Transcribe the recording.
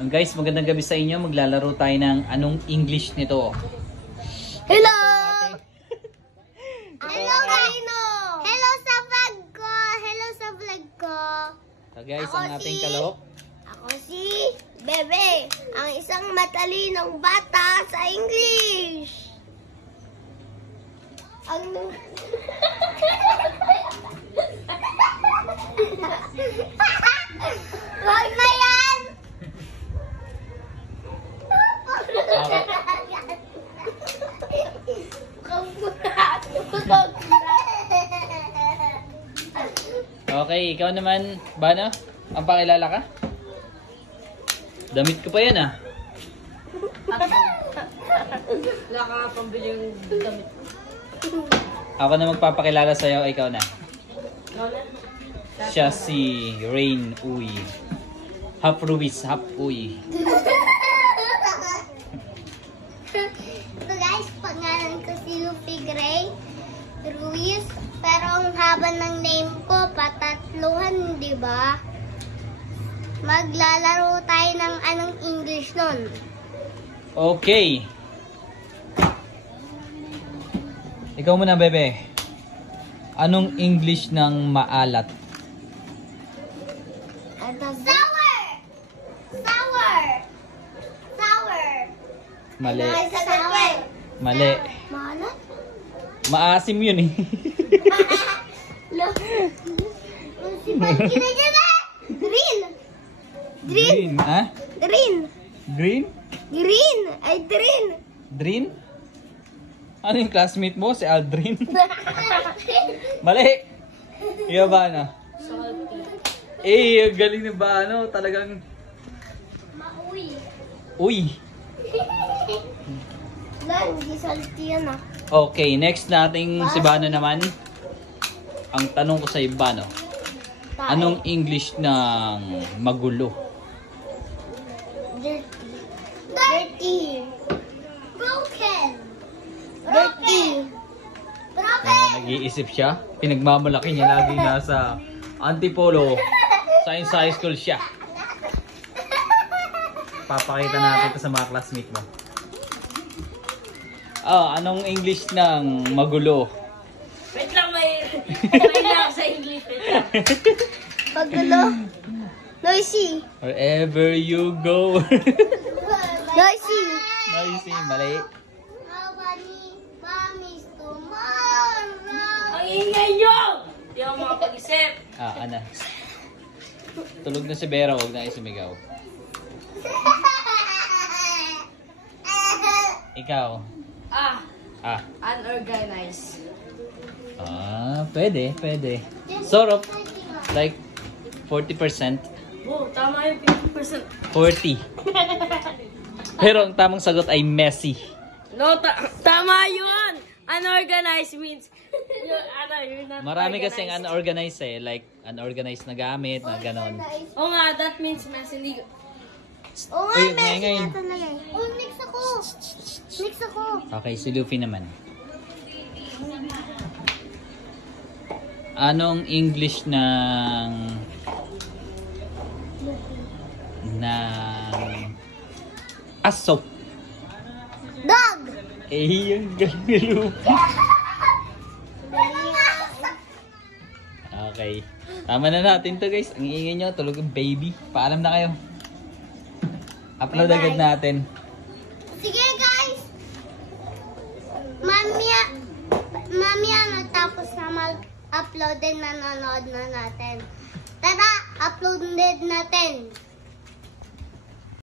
Guys, magandang gabi sa inyo. Maglalaro tayo ng anong English nito. Hello! Hello, Rino! Hello sa vlog ko! Hello sa vlog ko! So guys, Ako ang ating si- kalahok. Ako si Bebe, ang isang matalinong bata sa English. Ang... Wag na yan! Okay, ikaw naman, Bano? Ang pakilala ka? Damit ko pa yan ah. Wala ka nga pambili yung damit. Ako na magpapakilala sa'yo, ikaw na. Lola? Siya si Rain Uy. Half Ruiz, half Uy. So guys, pangalan ko si Luffy Gray Ruiz. Pero ang haba ng name ko, patatluhan, di ba? Maglalaro tayo ng anong English nun. Okay. Ikaw muna, Bebe. Anong English ng maalat? Sour! Sour! Sour! Mali. Sour! Mali. Maalat? Maasim yun eh. Si Palky na dyan ah! Green! Green, ha? Green! Green? Green! Ay, green! Drin? Ano yung classmate mo? Si Aldrin? Mali! Ikaw ba ano? Salty. Eh, galing na ba ano? Talagang... Mauwi. Uy! Lang, di salty yan ah. Okay, next nating si Bano naman. Ang tanong ko sa Bano, anong English ng magulo? Dirty. Dirty. Broken. Dirty. Broken. Nag-iisip siya. Pinagmamalaki niya lagi nasa Antipolo. Science High School siya. Papakita natin ito sa mga classmate mo. Anong English ng magulo? Wait lang, may lang sa English. Wait lang. Pagulo. Noisy. Wherever you go. Noisy. Noisy, mali. Mommy's tomorrow. Ang ingay nyo! Hindi ako makapag-isip. Ana. Tulog na si Vera, huwag na isimigaw. Ikaw. Unorganized. Pwede. Sort of. Like 40%. Oh, tama yung 50%. 40. Pero ang tamang sagot ay messy. No, tama yun! Unorganized means, you're not Marami organized. kasing unorganized eh. Like, unorganized na gamit, na ganon. Oo nga, that means mess. Hindi. Oo nga, Uy, Messi ngayon. na talaga eh. Oh, mix ako. Mix ako. Okay, si Luffy naman. Anong English ng aso? Dog. Eh, yung galing ni Luffy. Okay. Tama na natin to guys. Ang ingay nyo, tulog yung baby. Paalam na kayo. Upload agad natin. Sige guys. Mamaya natapos na mag-upload din, nanonood na natin. Tara, upload din natin.